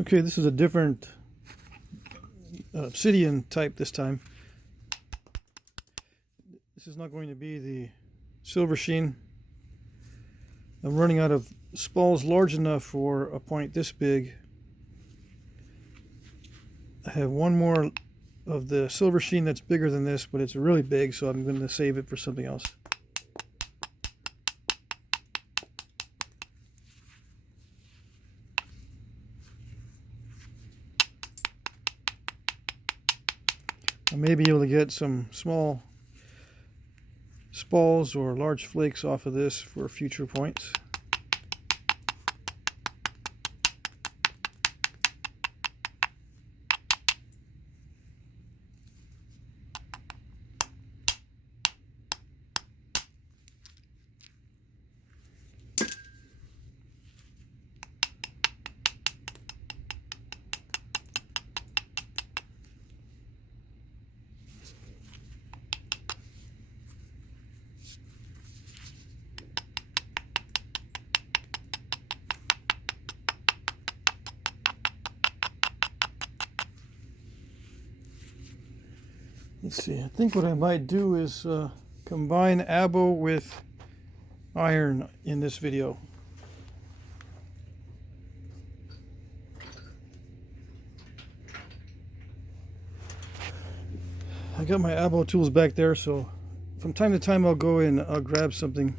Okay, this is a different Obsidian type this time. This is not going to be the silver sheen. I'm running out of spalls large enough for a point this big. I have one more of the silver sheen that's bigger than this, but it's really big, so I'm going to save it for something else. I may be able to get some small spalls or large flakes off of this for future points. Let's see, I think what I might do is combine abo with iron in this video. I got my abo tools back there, so from time to time I'll go in and I'll grab something.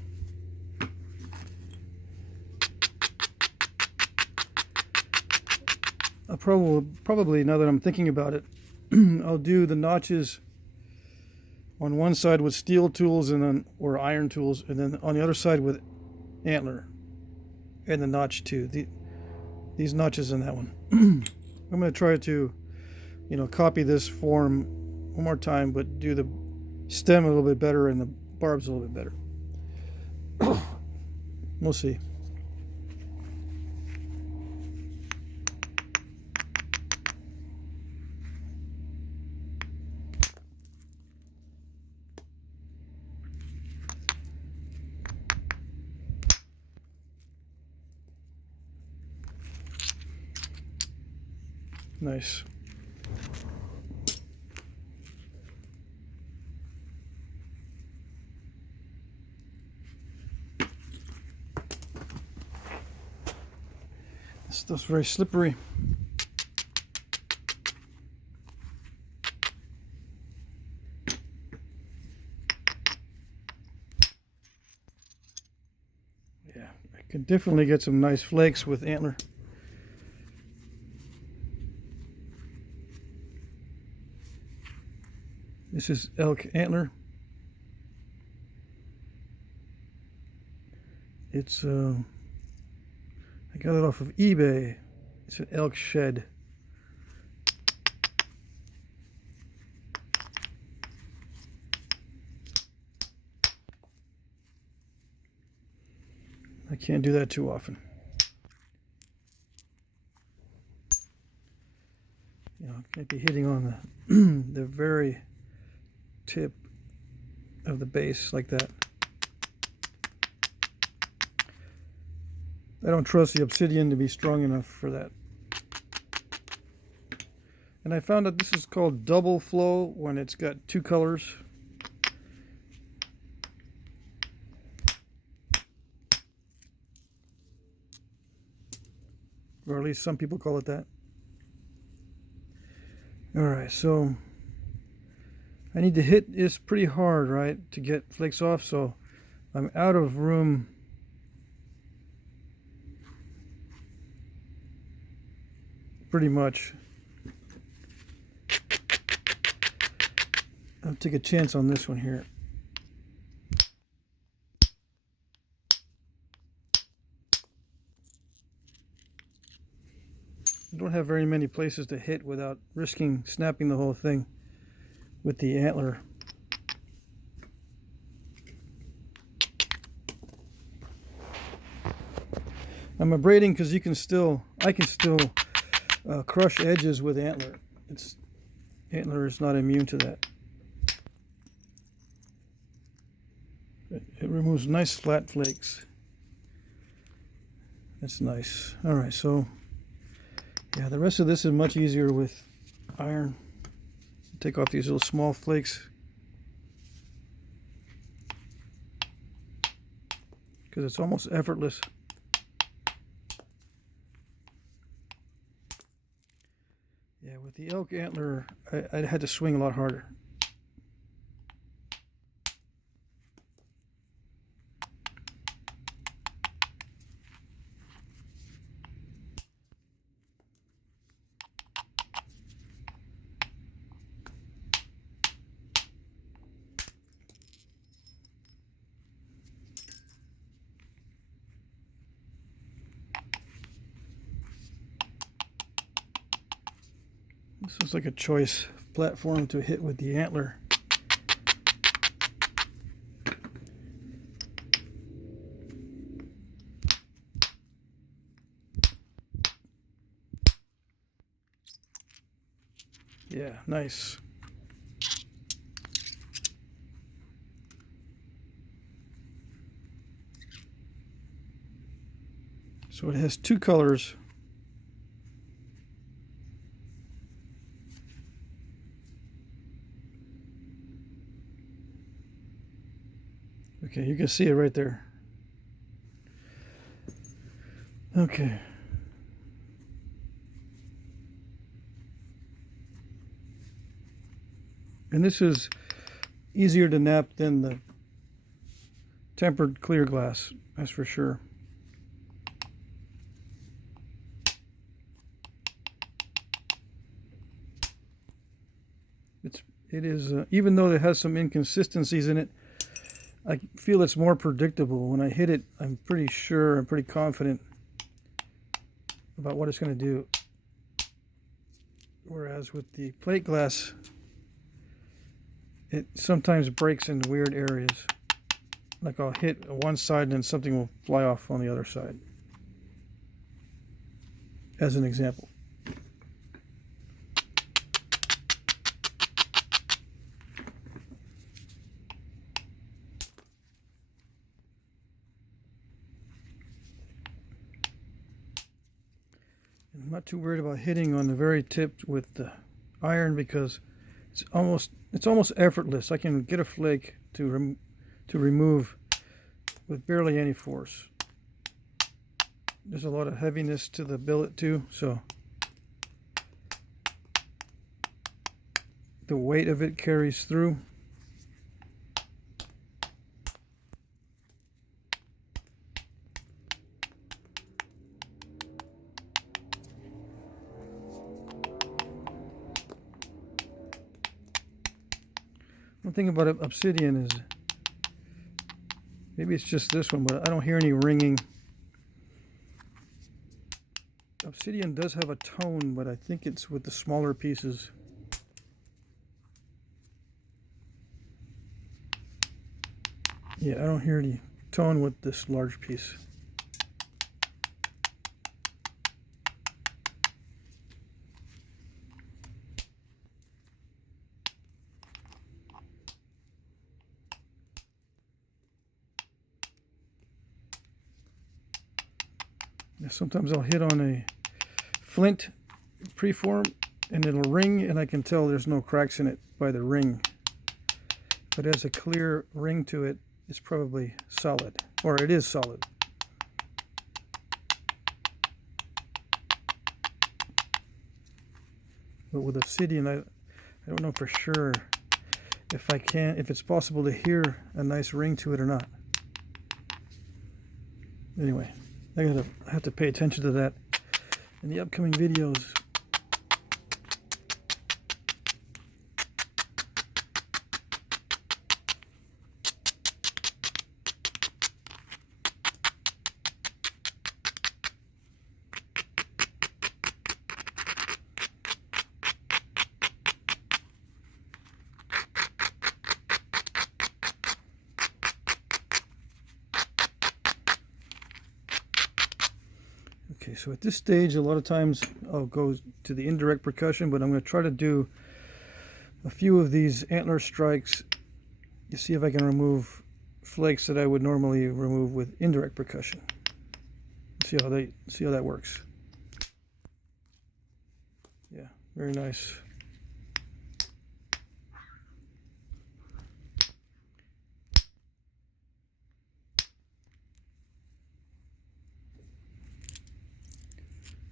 I'll probably, now that I'm thinking about it, I'll do the notches on one side with steel tools and then, or iron tools, and then on the other side with antler and the notch too. These notches in that one. I'm going to try to, copy this form one more time, but do the stem a little bit better and the barbs a little bit better. We'll see. Nice. This stuff's very slippery. Yeah, I could definitely get some nice flakes with antler. This is elk antler. It's I got it off of eBay. It's an elk shed. I can't do that too often. Can't be hitting on the very tip of the base like that. I don't trust the Obsidian to be strong enough for that. And I found out this is called double flow when it's got two colors. Or at least some people call it that. Alright, so I need to hit this pretty hard, right, to get flakes off, so I'm out of room. Pretty much. I'll take a chance on this one here. I don't have very many places to hit without risking snapping the whole thing with the antler. I'm abrading because I can still crush edges with antler. Antler is not immune to that. It removes nice flat flakes. That's nice. All right, so Yeah, the rest of this is much easier with iron. Take off these little small flakes because it's almost effortless. Yeah, with the elk antler, I had to swing a lot harder. This is like a choice platform to hit with the antler. Yeah, nice. So it has two colors. Okay, you can see it right there. Okay. And this is easier to knap than the tempered clear glass, that's for sure. It is, even though it has some inconsistencies in it, I feel it's more predictable. When I hit it, I'm pretty sure, I'm pretty confident about what it's going to do. Whereas with the plate glass, it sometimes breaks in weird areas. Like I'll hit one side and then something will fly off on the other side. As an example. I'm not too worried about hitting on the very tip with the iron because it's almost effortless. I can get a flake to remove with barely any force. There's a lot of heaviness to the billet too, so the weight of it carries through. One thing about Obsidian is, maybe it's just this one, but I don't hear any ringing. Obsidian does have a tone, but I think it's with the smaller pieces. Yeah, I don't hear any tone with this large piece. Sometimes I'll hit on a flint preform and it'll ring, and I can tell there's no cracks in it by the ring. If it has a clear ring to it, it's probably solid, or it is solid. But with Obsidian, I don't know for sure if it's possible to hear a nice ring to it or not. Anyway, I have to pay attention to that in the upcoming videos. Okay, so at this stage, a lot of times I'll go to the indirect percussion, but I'm going to try to do a few of these antler strikes to see if I can remove flakes that I would normally remove with indirect percussion. See how that works. Very nice.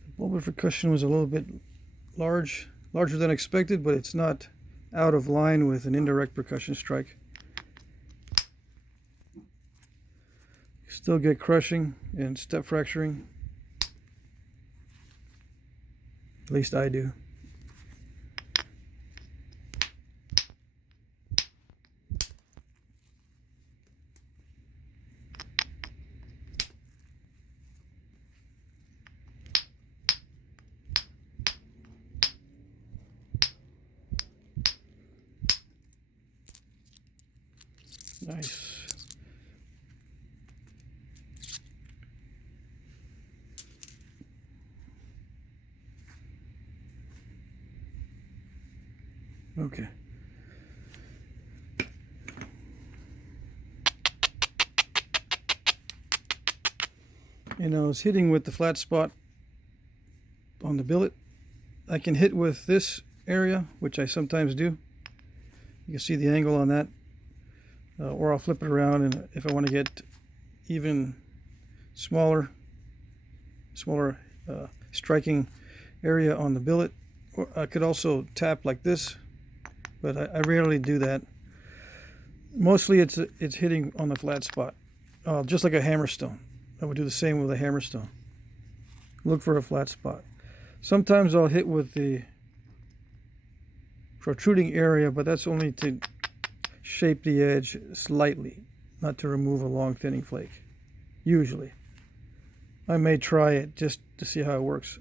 The bulb of percussion was a little bit larger than expected, but it's not out of line with an indirect percussion strike. You still get crushing and step fracturing. At least I do. Nice. Okay. And I was hitting with the flat spot on the billet. I can hit with this area, which I sometimes do. You can see the angle on that. Or I'll flip it around, and if I want to get even smaller striking area on the billet, or I could also tap like this, but I rarely do that. Mostly it's hitting on the flat spot, just like a hammerstone. I would do the same with a hammerstone. Look for a flat spot. Sometimes I'll hit with the protruding area, but that's only to shape the edge slightly, not to remove a long thinning flake. Usually. I may try it just to see how it works.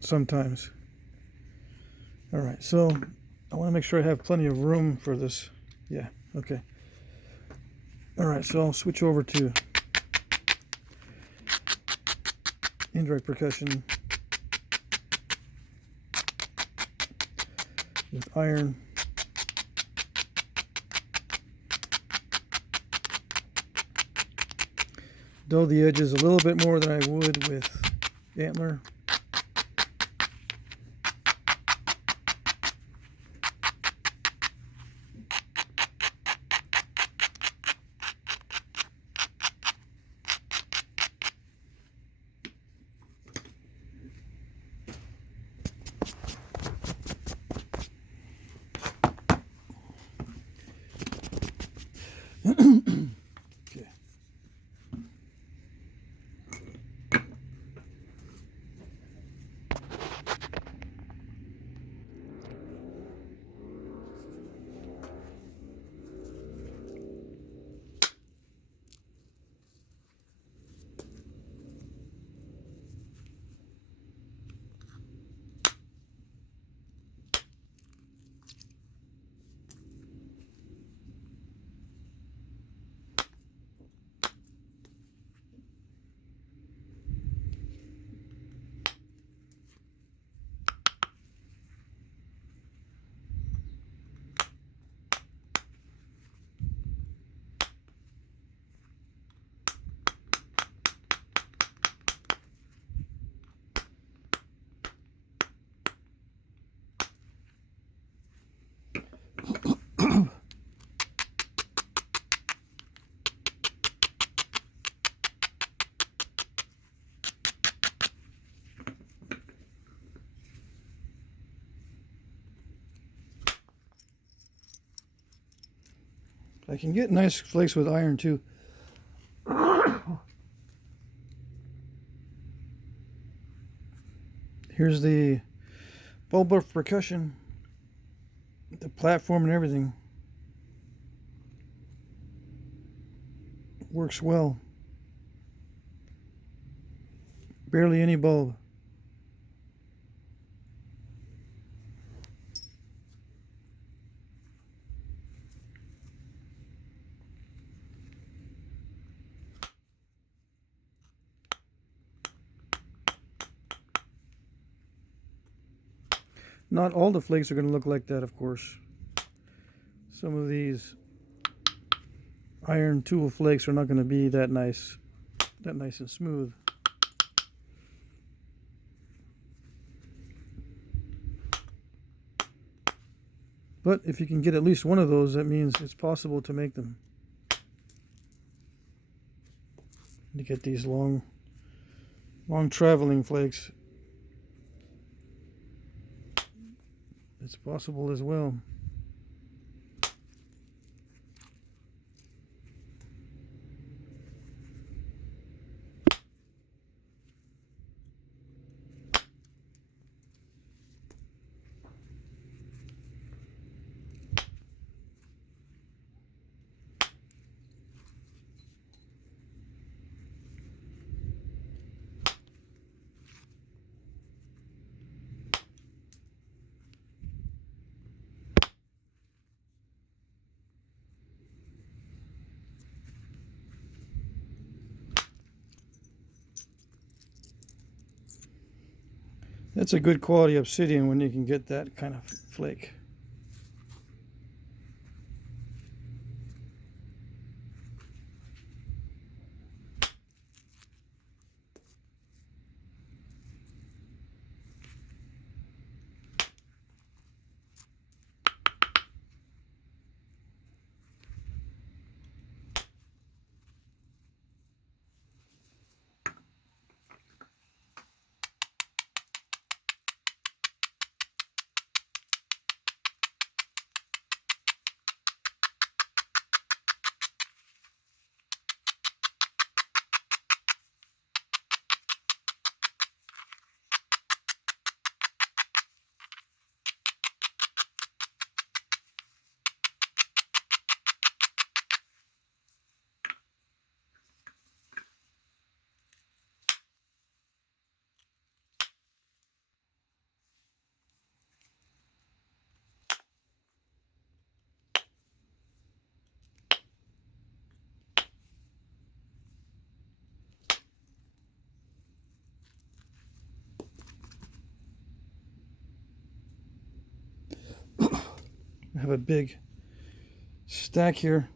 Sometimes. Alright, so I want to make sure I have plenty of room for this. Yeah, okay. Alright, so I'll switch over to indirect percussion with iron. Dull the edges a little bit more than I would with antler. Okay. I can get nice flakes with iron too. Here's the bulb of percussion, the platform and everything. Works well. Barely any bulb. Not all the flakes are going to look like that, of course. Some of these iron tool flakes are not going to be that nice and smooth. But if you can get at least one of those, that means it's possible to make them. To get these long traveling flakes, it's possible as well. That's a good quality obsidian when you can get that kind of flake. I have a big stack here.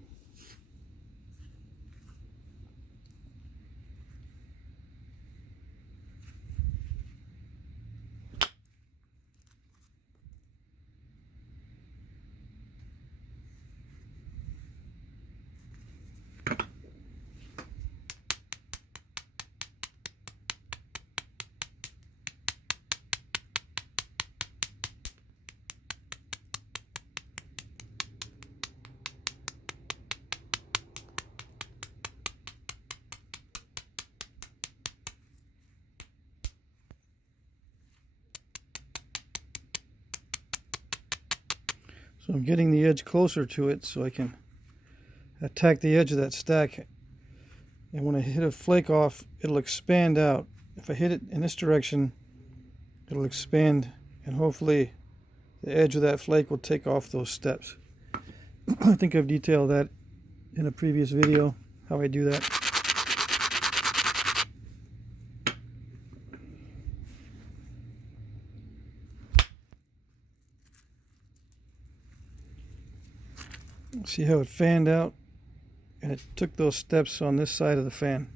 So I'm getting the edge closer to it so I can attack the edge of that stack. And when I hit a flake off, it'll expand out. If I hit it in this direction, it'll expand, and hopefully the edge of that flake will take off those steps. I think I've detailed that in a previous video, how I do that. See how it fanned out, and it took those steps on this side of the fan.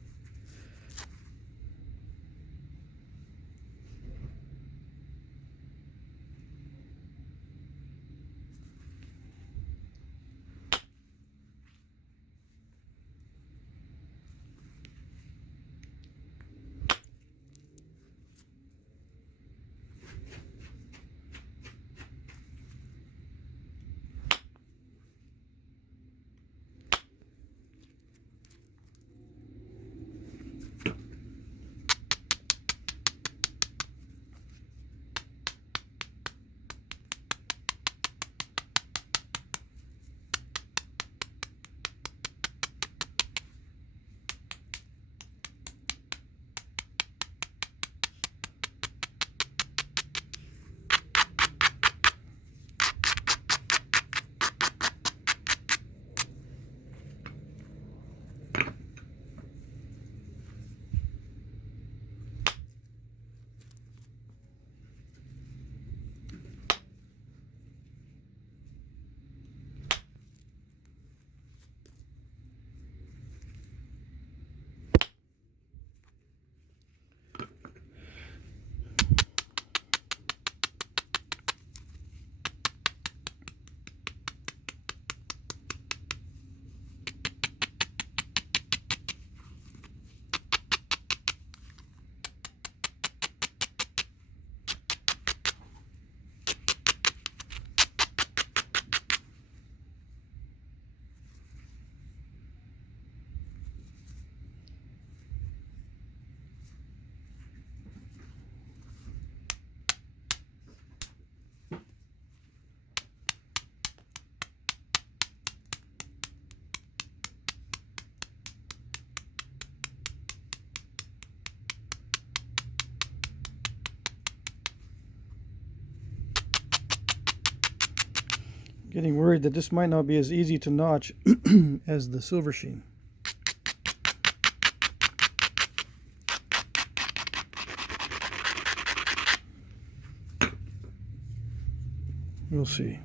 Getting worried that this might not be as easy to notch as the silver sheen. We'll see.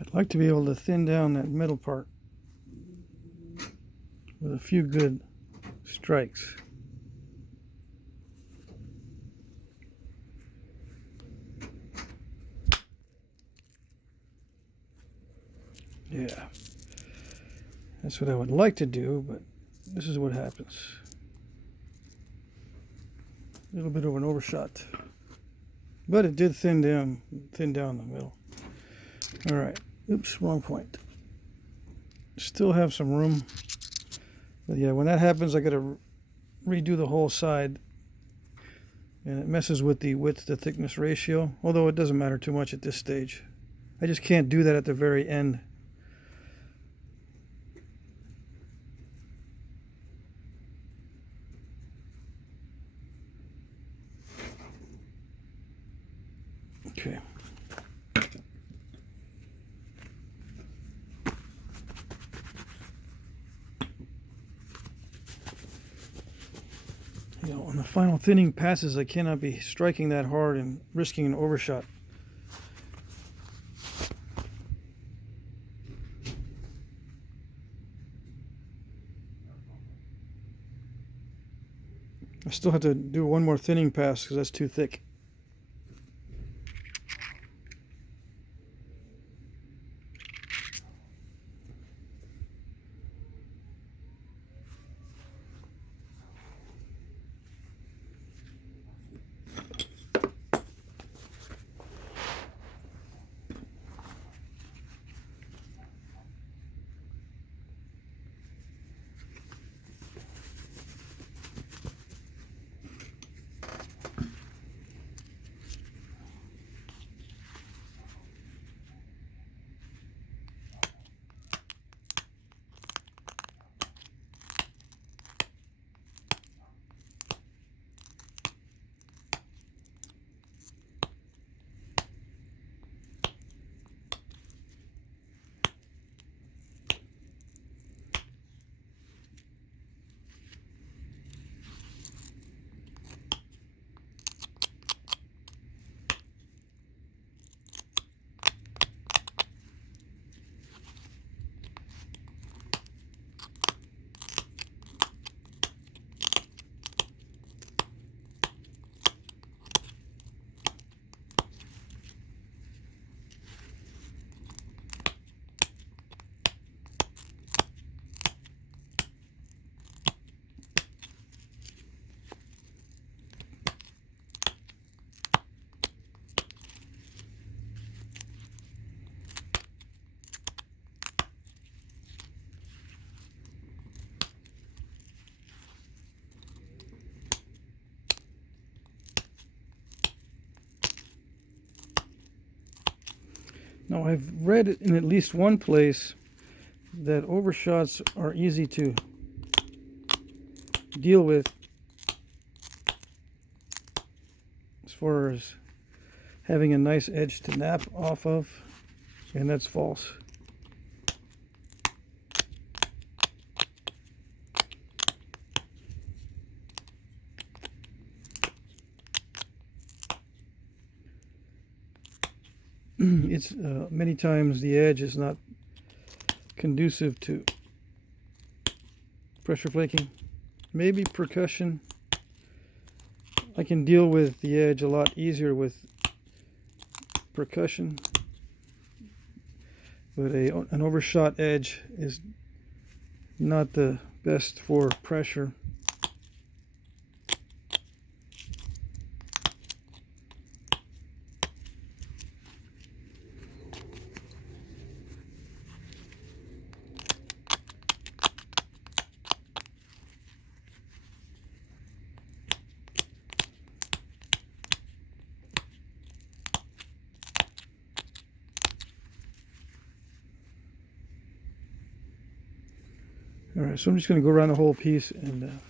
I'd like to be able to thin down that middle part with a few good strikes. Yeah, that's what I would like to do, but this is what happens. A little bit of an overshot, but it did thin down the middle. All right, oops, wrong point. Still have some room, but yeah, when that happens, I got to redo the whole side, and it messes with the width to thickness ratio, although it doesn't matter too much at this stage. I just can't do that at the very end. Okay. You know, on the final thinning passes, I cannot be striking that hard and risking an overshot. I still have to do one more thinning pass because that's too thick. Now, I've read in at least one place that overshots are easy to deal with as far as having a nice edge to nap off of, and that's false. It's many times the edge is not conducive to pressure flaking. Maybe percussion, I can deal with the edge a lot easier with percussion, but an overshot edge is not the best for pressure. Alright, so I'm just going to go around the whole piece and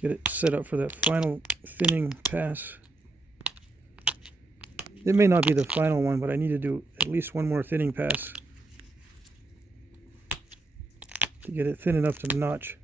get it set up for that final thinning pass. It may not be the final one, but I need to do at least one more thinning pass to get it thin enough to notch.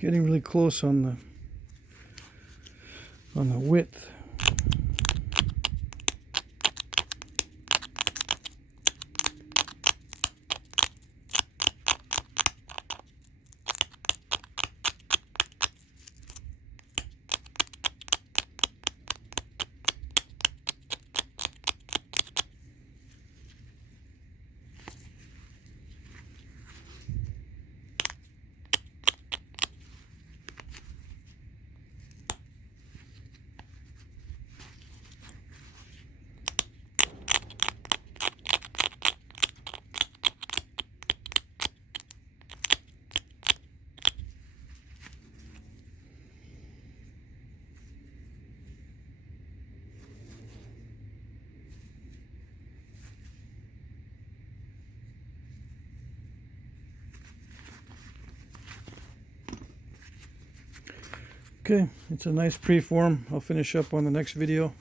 Getting really close on the width. Okay, it's a nice preform. I'll finish up on the next video.